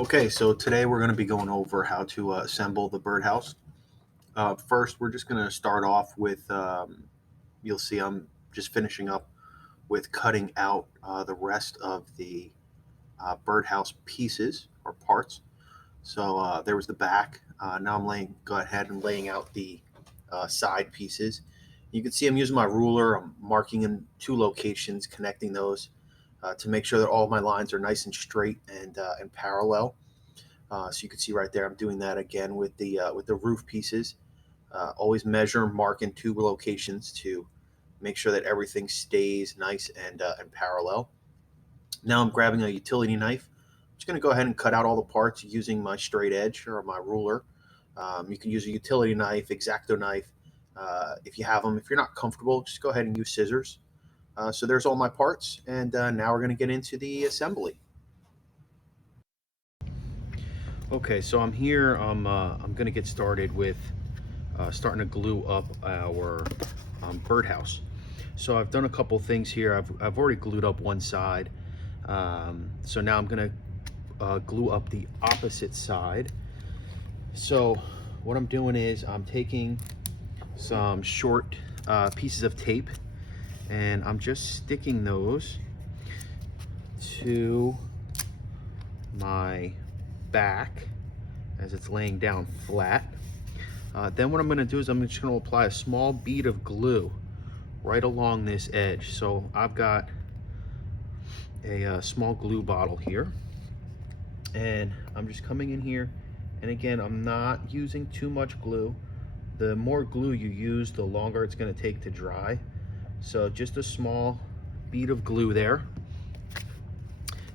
Okay, so today we're going to be going over how to assemble the birdhouse. First, we're just going to start off with, you'll see I'm just finishing up with cutting out the rest of the birdhouse pieces or parts. So there was the back. Now go ahead and laying out the side pieces. You can see I'm using my ruler. I'm marking in two locations, connecting those to make sure that all my lines are nice and straight and parallel. So you can see right there, I'm doing that again with the roof pieces. Always measure, mark in two locations to make sure that everything stays nice and parallel. Now I'm grabbing a utility knife. I'm just going to go ahead and cut out all the parts using my straight edge or my ruler. You can use a utility knife, X-Acto knife, if you have them. If you're not comfortable, just go ahead and use scissors. So there's all my parts, and now we're going to get into the assembly. Okay, so I'm here. I'm gonna get started with starting to glue up our birdhouse. So I've done a couple things here. I've already glued up one side. So now I'm gonna glue up the opposite side. So what I'm doing is I'm taking some short pieces of tape and I'm just sticking those to my back as it's laying down flat. Then what I'm going to do is I'm just going to apply a small bead of glue right along this edge. So I've got a small glue bottle here, and I'm just coming in here, and again, I'm not using too much glue. The more glue you use, the longer it's going to take to dry. So just a small bead of glue there.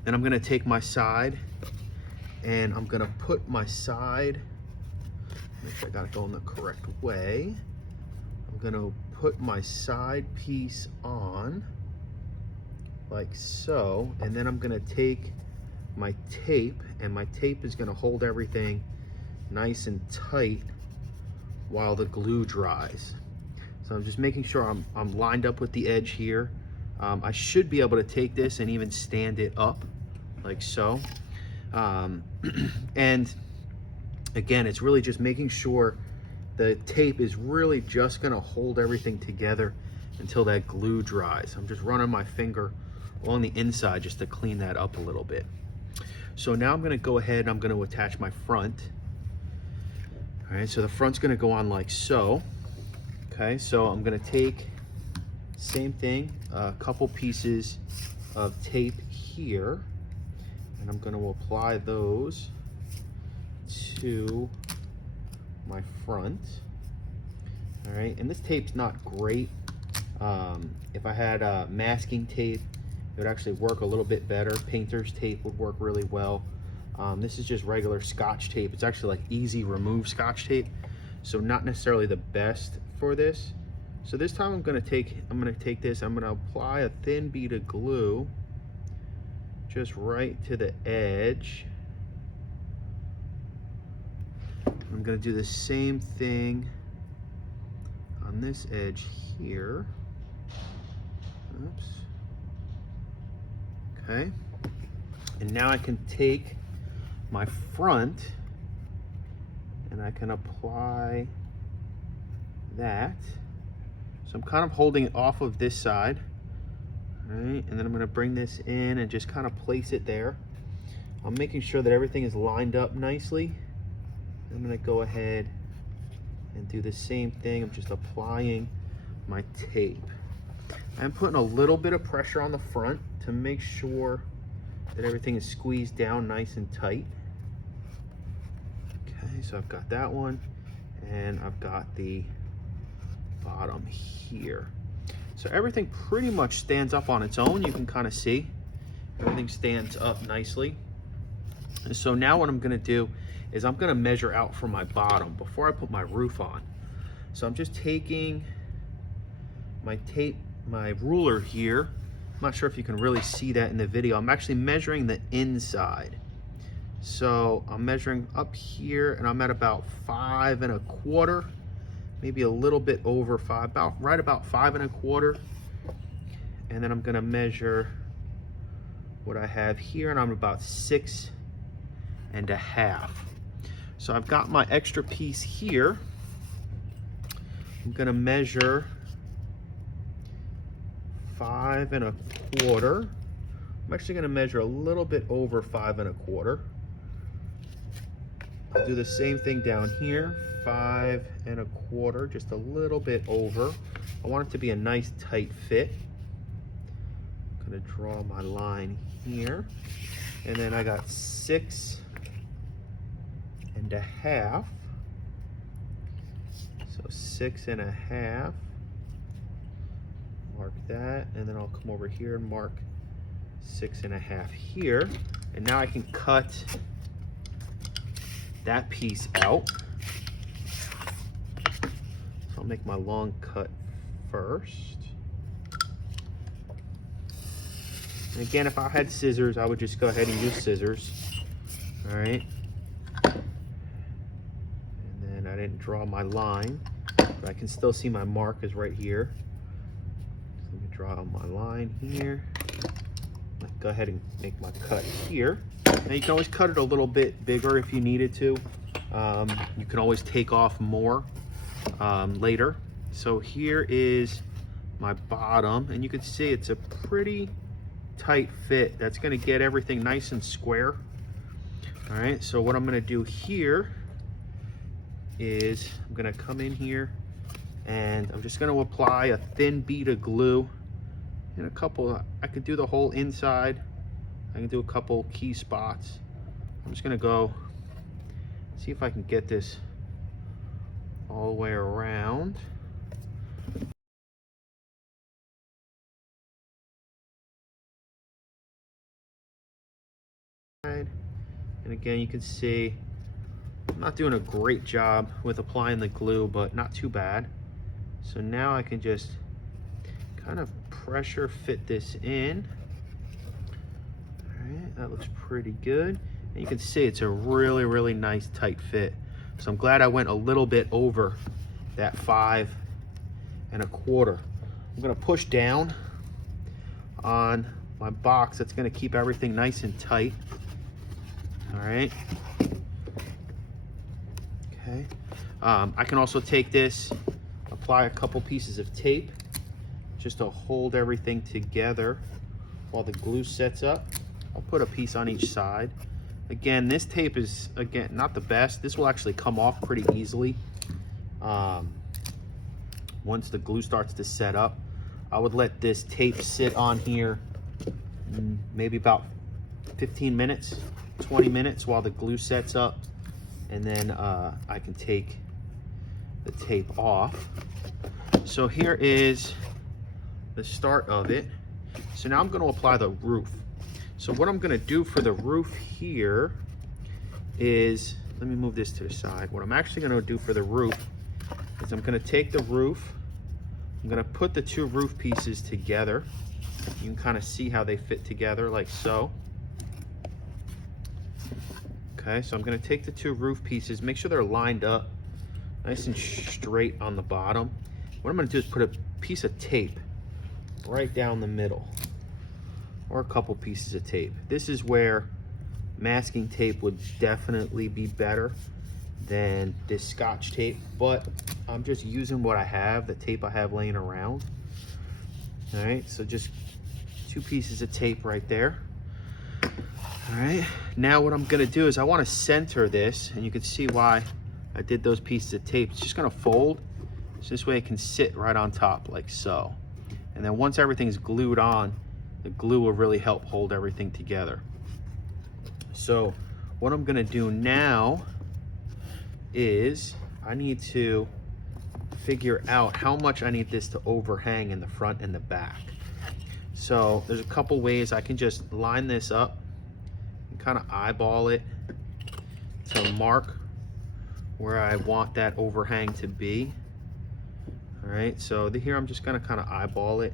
Then I'm going to take my side and I'm gonna put my side, make sure I got it going the correct way. I'm gonna put my side piece on like so, and then I'm gonna take my tape, and my tape is gonna hold everything nice and tight while the glue dries. So I'm just making sure I'm lined up with the edge here. I should be able to take this and even stand it up like so. And again, it's really just making sure the tape is really just going to hold everything together until that glue dries. I'm just running my finger along the inside just to clean that up a little bit. So now I'm going to go ahead and I'm going to attach my front. All right, so the front's going to go on like so. Okay, so I'm going to take, same thing, a couple pieces of tape here, and I'm going to apply those to my front. All right, and this tape's not great. If I had masking tape, it would actually work a little bit better. Painter's tape would work really well. This is just regular Scotch tape. It's actually like easy remove Scotch tape, so not necessarily the best for this. So this time I'm gonna take this, I'm gonna apply a thin bead of glue just right to the edge. I'm going to do the same thing on this edge here. Oops. Okay. And now I can take my front and I can apply that. So I'm kind of holding it off of this side. All right, and then I'm going to bring this in and just kind of place it there. I'm making sure that everything is lined up nicely. I'm going to go ahead and do the same thing. I'm just applying my tape. I'm putting a little bit of pressure on the front to make sure that everything is squeezed down nice and tight. Okay, so I've got that one, and I've got the bottom here. So everything pretty much stands up on its own. You can kind of see everything stands up nicely. And so now what I'm going to do is I'm going to measure out from my bottom before I put my roof on. So I'm just taking my tape, my ruler here. I'm not sure if you can really see that in the video. I'm actually measuring the inside. So I'm measuring up here, and I'm at about 5 1/4, maybe a little bit over 5, right about 5 1/4. And then I'm going to measure what I have here, and I'm about 6 and a half. So I've got my extra piece here. I'm gonna measure 5 1/4. I'm actually gonna measure a little bit over 5 1/4. I'll do the same thing down here, 5 1/4, just a little bit over. I want it to be a nice tight fit. I'm gonna draw my line here. And then I got 6 1/2. So 6 1/2. Mark that, and then I'll come over here and mark 6 1/2 here. And now I can cut that piece out. So I'll make my long cut first. And again, if I had scissors, I would just go ahead and use scissors. All right. And then I didn't draw my line, but I can still see my mark is right here. So let me draw my line here. Go ahead and make my cut here. Now you can always cut it a little bit bigger if you needed to. You can always take off more later. So here is my bottom, and you can see it's a pretty tight fit. That's gonna get everything nice and square. All right, so what I'm gonna do here is I'm gonna come in here and I'm just gonna apply a thin bead of glue in a couple. I could do the whole inside. I can do a couple key spots. I'm just gonna go see if I can get this all the way around. And again, you can see I'm not doing a great job with applying the glue, but not too bad. So now I can just kind of pressure fit this in. All right, that looks pretty good. And you can see it's a really, really nice tight fit. So I'm glad I went a little bit over that 5 1/4. I'm gonna push down on my box. That's gonna keep everything nice and tight. All right. Okay. I can also take this, apply a couple pieces of tape just to hold everything together while the glue sets up. I'll put a piece on each side. Again, this tape is, again, not the best. This will actually come off pretty easily once the glue starts to set up. I would let this tape sit on here maybe about 15 minutes, 20 minutes while the glue sets up, and then I can take the tape off. So here is the start of it. So now I'm going to apply the roof. So what I'm going to do for the roof here is, let me move this to the side. What I'm actually going to do for the roof is I'm going to take the roof, I'm going to put the two roof pieces together. You can kind of see how they fit together like so. Okay, so I'm going to take the two roof pieces, make sure they're lined up nice and straight on the bottom. What I'm going to do is put a piece of tape right down the middle, or a couple pieces of tape. This is where masking tape would definitely be better than this Scotch tape, but I'm just using what I have, the tape I have laying around. All right, so just 2 pieces of tape right there. All right, now what I'm gonna do is I wanna center this, and you can see why I did those pieces of tape. It's just gonna fold, so this way it can sit right on top like so. And then once everything's glued on, the glue will really help hold everything together. So what I'm gonna do now is I need to figure out how much I need this to overhang in the front and the back. So there's a couple ways. I can just line this up and kind of eyeball it to mark where I want that overhang to be. All right, so here I'm just gonna kind of eyeball it,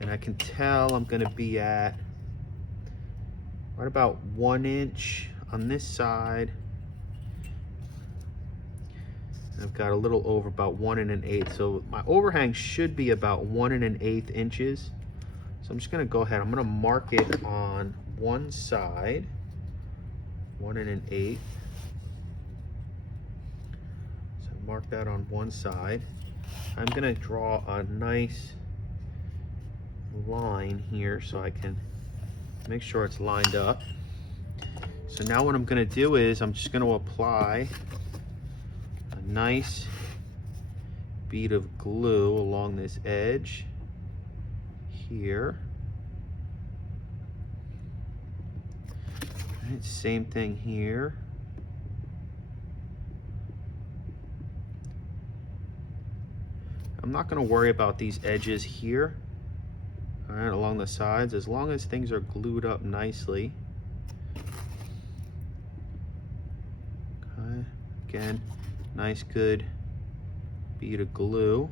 and I can tell I'm gonna be at right about 1 inch on this side. I've got a little over about 1 1/8. So my overhang should be about 1 1/8 inches. So I'm just gonna go ahead, I'm gonna mark it on one side, 1 1/8. So mark that on one side. I'm gonna draw a nice line here so I can make sure it's lined up. So now what I'm gonna do is I'm just gonna apply a nice bead of glue along this edge here. All right, same thing here. I'm not going to worry about these edges here, all right, along the sides, as long as things are glued up nicely. Okay, again, nice good bead of glue.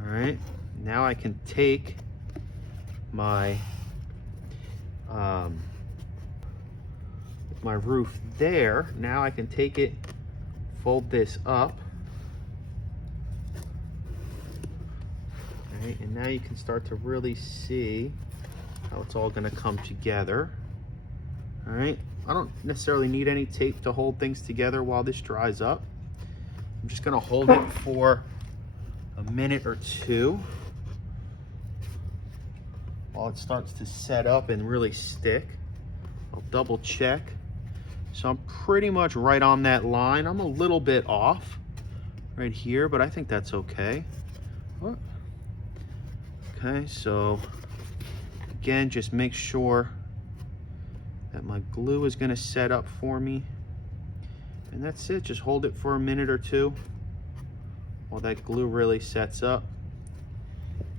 All right, now I can take my my roof there. Now I can take it, fold this up. All right, and now you can start to really see how it's all gonna come together. All right, I don't necessarily need any tape to hold things together while this dries up. I'm just gonna hold it for a minute or two while it starts to set up and really stick. I'll double check. So I'm pretty much right on that line. I'm a little bit off right here, but I think that's okay. Okay, so again, just make sure that my glue is gonna set up for me. And that's it, just hold it for a minute or two while that glue really sets up.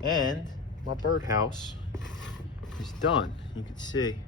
And my birdhouse is done, you can see.